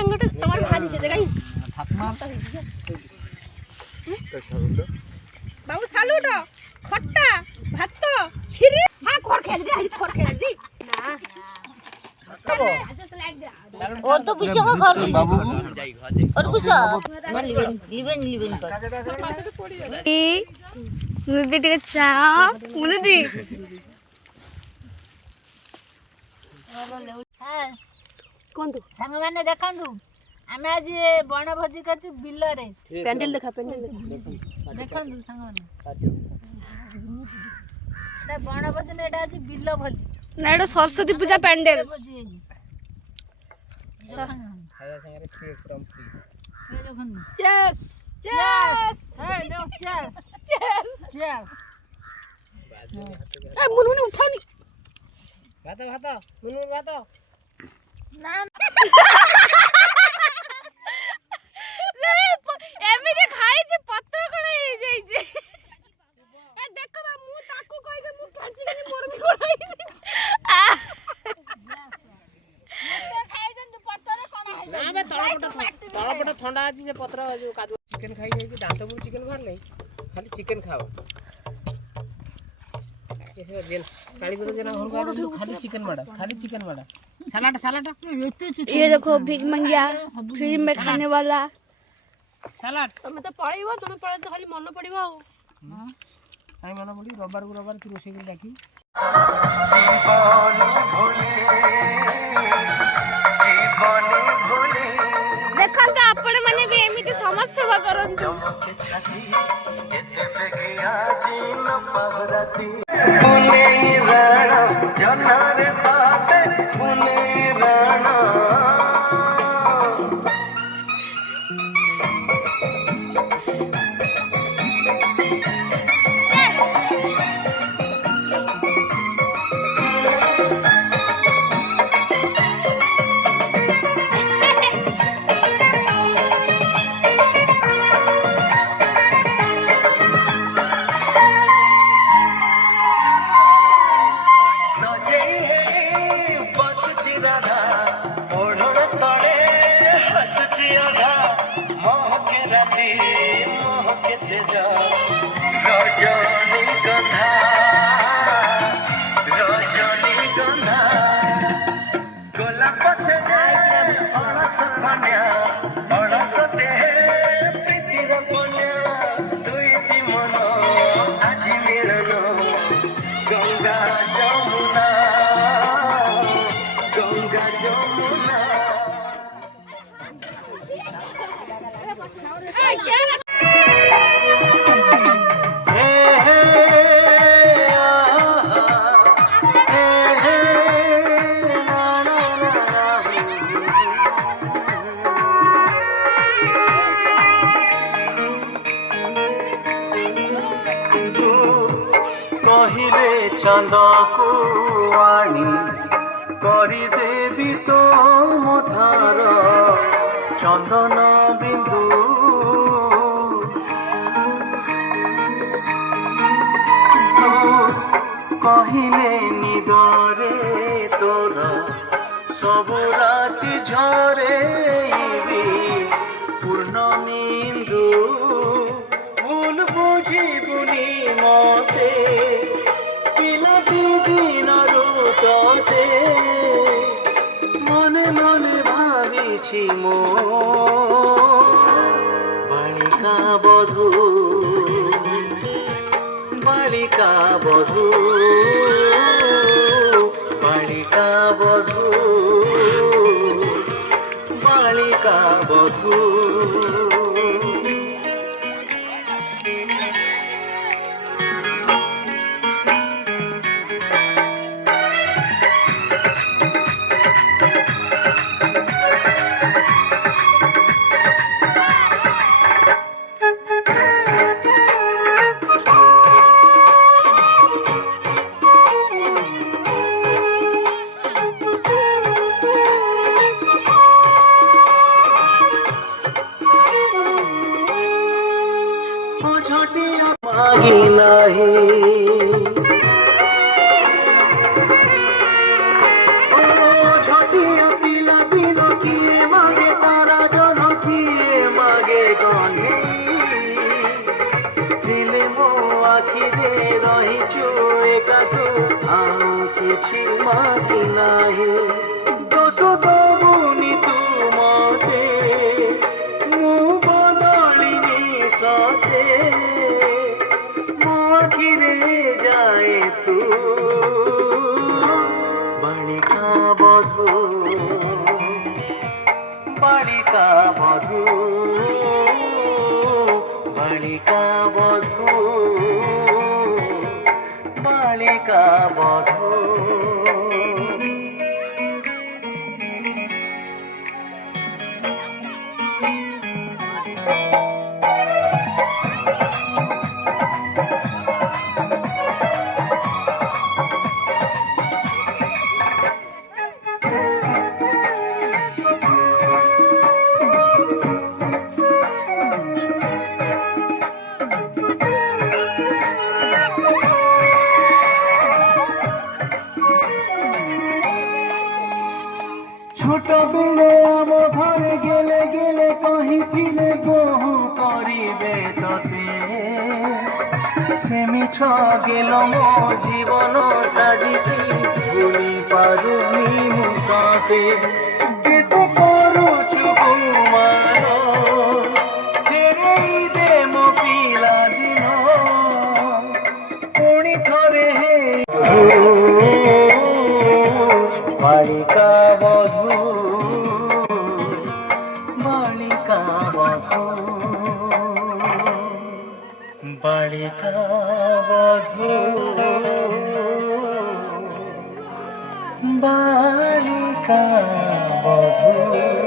টাঙ্গটা তোমার ভাজি যেতে গাই বাবু সালুট খট্টা ভাত খিরি হ্যাঁ খড় খেয়ে দি খড় খেয়ে দি और तो पूछो को घर बाबू और पूछो लिवेन कर मुदी टिके चा मुदी कोन तू संग माने देखंदु आमे आज बण भोजी करछु बिल्ल रे पैंडल देखा पैंडल देखंदु संग माने ते बण भोजी ने एटा अछि बिल्ल भोजी ना एटा सरस्वती पूजा पैंडल खाया संगे केक्स रम फ्री ये देखंदु चेस चेस हे नो चेस चेस चेस ए मुनमुनी उठानी भात भात मुनु भात ना एमिति खाई से पत्थर कोड़ा हे जाई जे ए देखो बा मु ताको कहि के मु कांची के मोर भी कोड़ाई दी ना बे तळपट ठंडा अछि से पत्र जो कादू चिकन खाई जाई दांत बुर चिकन भर नहीं खाली चिकन खाओ कैसे जेल काली बिरो जना घर खाली चिकन बड़ा सलाड सलाड ये देखो भीख मंगिया फ्री में खाने वाला सलाड तुम्हें तो पड़ेगा तुम्हें पड़े तो खाली मन पड़ेगा आई मन पड़ी रविवार को रविवार तू रोसे के डाकी देखन तो आपण माने भी एमिति समाज सेवा करंतु चंद को आनी करी देवी तो मथार चंदन बिंदु कहिले निदरे तोर सब राति झरे पूर्णमिंदु भूल बुझिबुनी मते मने मने भावी मो बालिका बधू बालिका बधू बालिका बधू बालिका बधू କିଛି ମାଗି ନାହିଁ ଦୋଷ ଦବୁନି ତୁ ମତେ ମୁଁ ବଦଳିନି ସତେ ମୋ ଆଖିରେ ଯାଏ ତୁ ବାଳିକା ବଧୁ বালিকা বধূ বালিকা বধূ বালিকা বধূ ছোট বেলে আম ঘরে গেলে গেলে কহিছিলে বহু করিবে ততে সে মিছ গেল মো জীবন সাজিছি ভুলি পারুনি মু সতে কেতে করুছু গুমান ফেরেই দে মো পিলা দিন পুଣି থরে হে বালিকা বধূ বালিকা বধূ বালিকা বধূ বালিকা বধূ